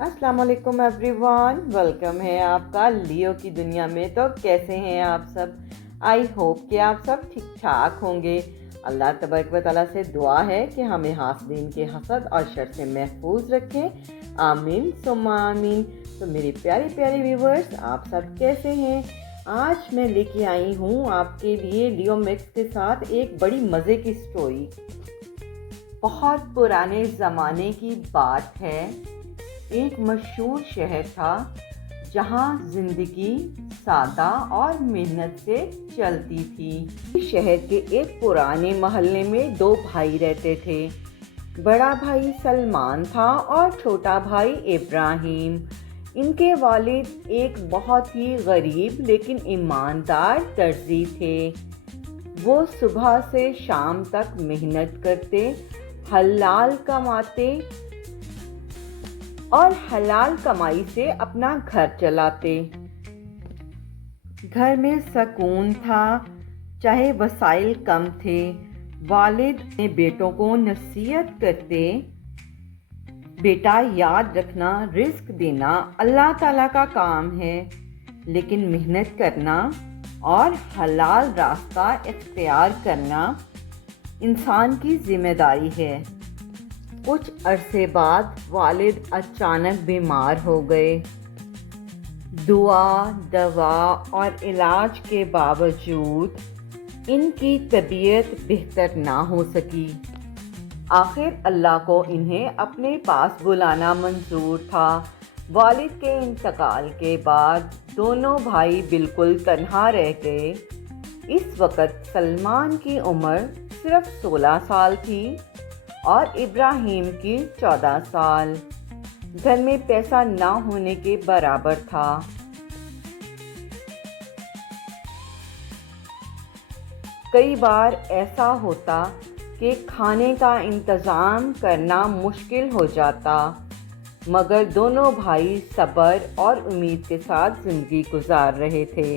अस्सलाम वालेकुम everyone, welcome है आपका लियो की दुनिया में। तो कैसे हैं आप सब? आई होप कि आप सब ठीक ठाक होंगे। अल्लाह तबारक व तआला से दुआ है कि हमें हासदीन के हसद और शर से महफूज रखें। आमीन सुम्मा आमीन। तो मेरे प्यारे प्यारे व्यूवर्स, आप सब कैसे हैं? आज मैं लेके आई हूँ आपके लिए लियो मिक्स के साथ एक बड़ी मज़े की स्टोरी। बहुत पुराने ज़माने की बात है। एक मशहूर शहर था जहाँ ज़िंदगी सादा और मेहनत से चलती थी। शहर के एक पुराने मोहल्ले में दो भाई रहते थे। बड़ा भाई सलमान था और छोटा भाई इब्राहिम। इनके वालिद एक बहुत ही गरीब लेकिन ईमानदार दर्जी थे। वो सुबह से शाम तक मेहनत करते, हलाल कमाते और हलाल कमाई से अपना घर चलाते। घर में सुकून था, चाहे वसाइल कम थे। वालिद अपने बेटों को नसीहत करते, बेटा याद रखना, रिस्क देना अल्लाह ताला का काम है, लेकिन मेहनत करना और हलाल रास्ता इख्तियार करना इंसान की जिम्मेदारी है। कुछ अरसे बाद वालिद अचानक बीमार हो गए। दुआ, दवा और इलाज के बावजूद इनकी तबीयत बेहतर ना हो सकी। आखिर अल्लाह को इन्हें अपने पास बुलाना मंजूर था। वालिद के इंतकाल के बाद दोनों भाई बिल्कुल तन्हा रह गए। इस वक्त सलमान की उम्र सिर्फ 16 साल थी और इब्राहिम की 14 साल। घर में पैसा ना होने के बराबर था। कई बार ऐसा होता कि खाने का इंतज़ाम करना मुश्किल हो जाता, मगर दोनों भाई सब्र और उम्मीद के साथ ज़िंदगी गुजार रहे थे।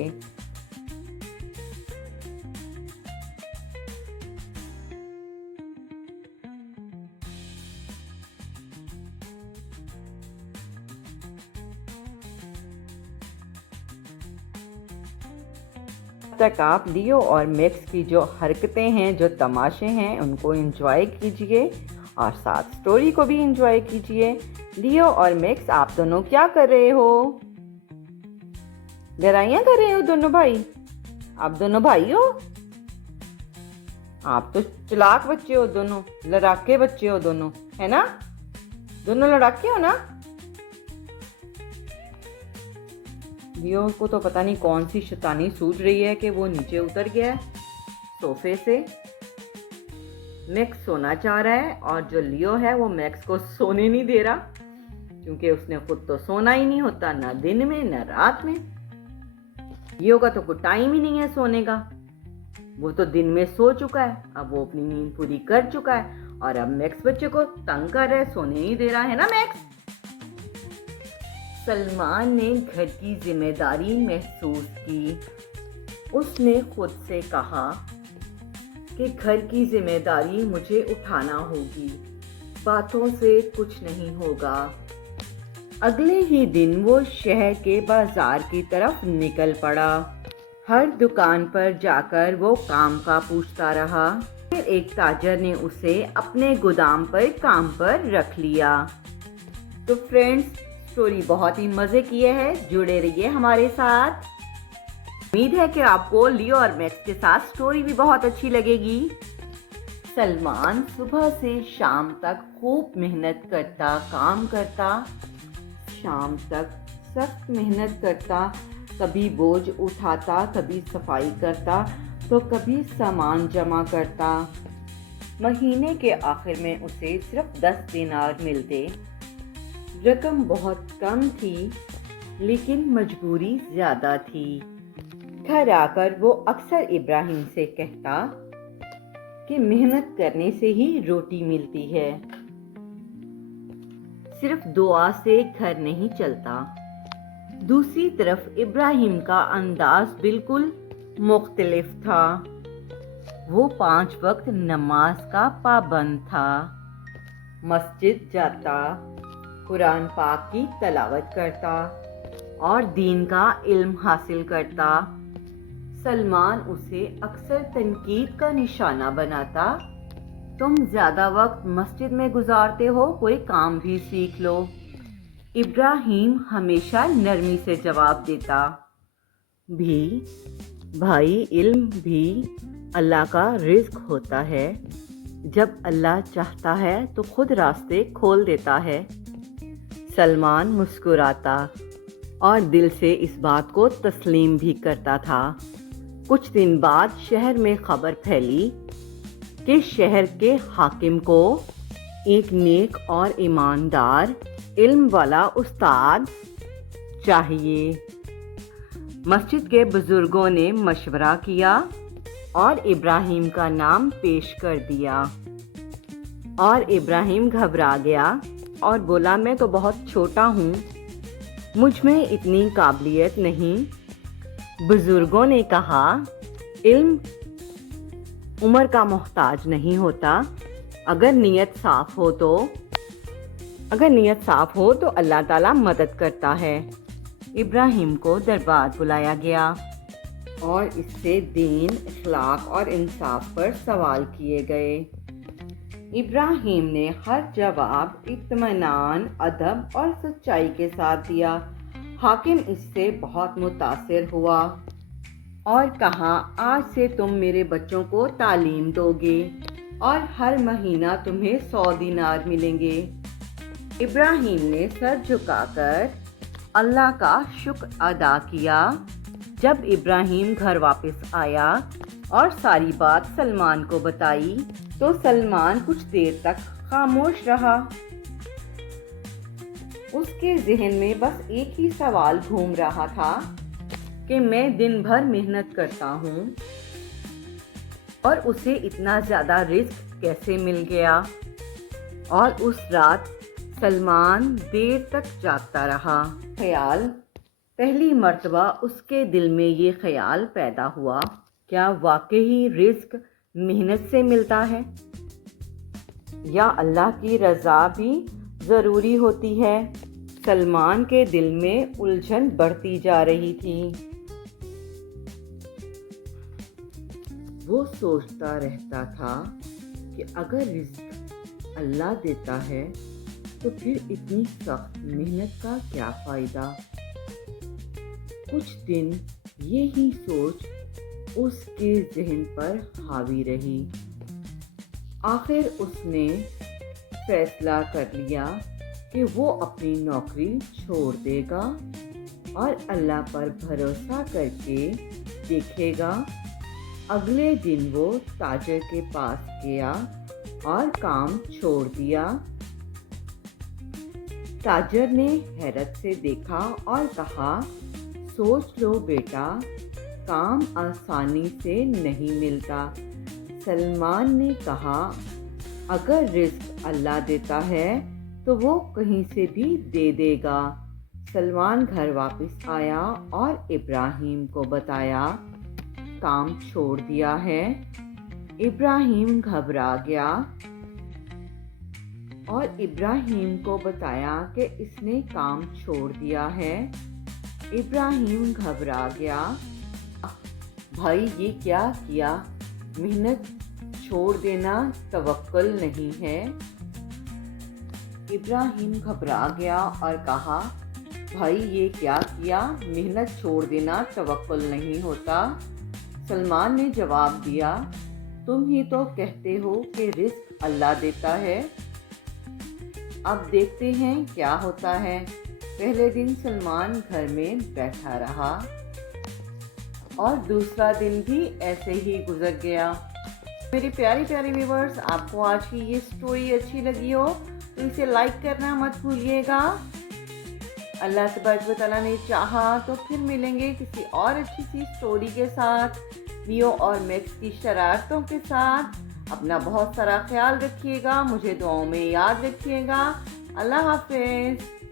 तक आप लियो और मैक्स की जो हरकतें हैं, जो तमाशे हैं, उनको एंजॉय कीजिए और साथ स्टोरी को भी एंजॉय कीजिए। लियो और मैक्स, आप दोनों क्या कर रहे हो? लड़ाइयाँ कर रहे हो दोनों भाई? आप दोनों भाई हो? आप तो चालाक बच्चे हो दोनों, लड़ाके बच्चे हो दोनों, है ना? दोनों लड़ाके हो ना? लियो को तो पता नहीं कौन सी शैतानी सूझ रही है कि वो नीचे उतर गया है सोफे से। मैक्स सोना चाह रहा है और जो लियो है वो मैक्स को सोने नहीं दे रहा, क्योंकि उसने खुद तो सोना ही नहीं होता, ना दिन में ना रात में। लियो का तो कोई टाइम ही नहीं है सोने का। वो तो दिन में सो चुका है, अब वो अपनी नींद पूरी कर चुका है और अब मैक्स बच्चे को तंग कर रहा है, सोने नहीं दे रहा है ना मैक्स। सलमान ने घर की जिम्मेदारी महसूस की। उसने खुद से कहा कि घर की जिम्मेदारी मुझे उठाना होगी, बातों से कुछ नहीं होगा। अगले ही दिन वो शहर के बाजार की तरफ निकल पड़ा। हर दुकान पर जाकर वो काम का पूछता रहा। फिर एक ताजर ने उसे अपने गोदाम पर काम पर रख लिया। तो फ्रेंड्स, स्टोरी बहुत ही मज़े की है, जुड़े रहिए हमारे साथ। उम्मीद है कि आपको लियो और मैक्स के साथ स्टोरी भी बहुत अच्छी लगेगी। सलमान सुबह से शाम तक खूब मेहनत करता, काम करता, शाम तक सख्त मेहनत करता। कभी बोझ उठाता, कभी सफाई करता, तो कभी सामान जमा करता। महीने के आखिर में उसे सिर्फ 10 दिनार मिलते। रकम बहुत कम थी, लेकिन मजबूरी ज़्यादा थी। घर आकर वो अक्सर इब्राहिम से कहता कि मेहनत करने से ही रोटी मिलती है, सिर्फ दुआ से घर नहीं चलता। दूसरी तरफ इब्राहिम का अंदाज बिल्कुल मुख्तलिफ था। वो 5 वक्त नमाज का पाबंद था, मस्जिद जाता, قرآن پاک کی تلاوت کرتا اور دین کا علم حاصل کرتا۔ سلمان اسے اکثر تنقید کا نشانہ بناتا، تم زیادہ وقت مسجد میں گزارتے ہو، کوئی کام بھی سیکھ لو۔ ابراہیم ہمیشہ نرمی سے جواب دیتا، بھائی علم بھی اللہ کا رزق ہوتا ہے، جب اللہ چاہتا ہے تو خود راستے کھول دیتا ہے۔ سلمان مسکراتا اور دل سے اس بات کو تسلیم بھی کرتا تھا۔ کچھ دن بعد شہر میں خبر پھیلی کہ شہر کے حاکم کو ایک نیک اور ایماندار علم والا استاد چاہیے۔ مسجد کے بزرگوں نے مشورہ کیا اور ابراہیم کا نام پیش کر دیا، اور ابراہیم گھبرا گیا اور بولا، میں تو بہت چھوٹا ہوں، مجھ میں اتنی قابلیت نہیں۔ بزرگوں نے کہا، علم عمر کا محتاج نہیں ہوتا، اگر نیت صاف ہو تو اللہ تعالیٰ مدد کرتا ہے۔ ابراہیم کو دربار بلایا گیا اور اس سے دین، اخلاق اور انصاف پر سوال کیے گئے۔ ابراہیم نے ہر جواب اطمینان، ادب اور سچائی کے ساتھ دیا۔ حاکم اس سے بہت متاثر ہوا اور کہا، آج سے تم میرے بچوں کو تعلیم دو گے اور ہر مہینہ تمہیں 100 دینار ملیں گے۔ ابراہیم نے سر جھکا کر اللہ کا شکر ادا کیا۔ جب ابراہیم گھر واپس آیا اور ساری بات سلمان کو بتائی تو سلمان کچھ دیر تک خاموش رہا۔ اس کے ذہن میں بس ایک ہی سوال گھوم رہا تھا کہ میں دن بھر محنت کرتا ہوں اور اسے اتنا زیادہ رزق کیسے مل گیا؟ اور اس رات سلمان دیر تک جاگتا رہا۔ پہلی مرتبہ اس کے دل میں یہ خیال پیدا ہوا، کیا واقعی رزق محنت سے ملتا ہے یا اللہ کی رضا بھی ضروری ہوتی ہے؟ سلمان کے دل میں الجھن بڑھتی جا رہی تھی۔ وہ سوچتا رہتا تھا کہ اگر رزق اللہ دیتا ہے تو پھر اتنی سخت محنت کا کیا فائدہ؟ کچھ دن یہی سوچ اس کے ذہن پر حاوی رہی۔ آخر اس نے فیصلہ کر لیا کہ وہ اپنی نوکری چھوڑ دے گا اور اللہ پر بھروسہ کر کے دیکھے گا۔ اگلے دن وہ تاجر کے پاس گیا اور کام چھوڑ دیا۔ تاجر نے حیرت سے دیکھا اور کہا، سوچ لو بیٹا، کام آسانی سے نہیں ملتا۔ سلمان نے کہا، اگر رزق اللہ دیتا ہے تو وہ کہیں سے بھی دے دے گا۔ سلمان گھر واپس آیا اور ابراہیم کو بتایا، کام چھوڑ دیا ہے۔ ابراہیم گھبرا گیا اور ابراہیم کو بتایا کہ اس نے کام چھوڑ دیا ہے۔ ابراہیم گھبرا گیا، بھائی یہ کیا کیا؟ محنت چھوڑ دینا توکل نہیں ہے۔ ابراہیم گھبرا گیا اور کہا، بھائی یہ کیا کیا؟ محنت چھوڑ دینا توکل نہیں ہوتا۔ سلمان نے جواب دیا، تم ہی تو کہتے ہو کہ رزق اللہ دیتا ہے، اب دیکھتے ہیں کیا ہوتا ہے۔ پہلے دن سلمان گھر میں بیٹھا رہا اور دوسرا دن بھی ایسے ہی گزر گیا۔ میری پیاری ویورز، آپ کو آج کی یہ سٹوری اچھی لگی ہو تو اسے لائک کرنا مت بھولیے گا۔ اللہ تبارک و تعالیٰ نے چاہا تو پھر ملیں گے کسی اور اچھی سی سٹوری کے ساتھ، میو اور میکس کی شرارتوں کے ساتھ۔ اپنا بہت سارا خیال رکھیے گا، مجھے دعاؤں میں یاد رکھیے گا۔ اللہ حافظ۔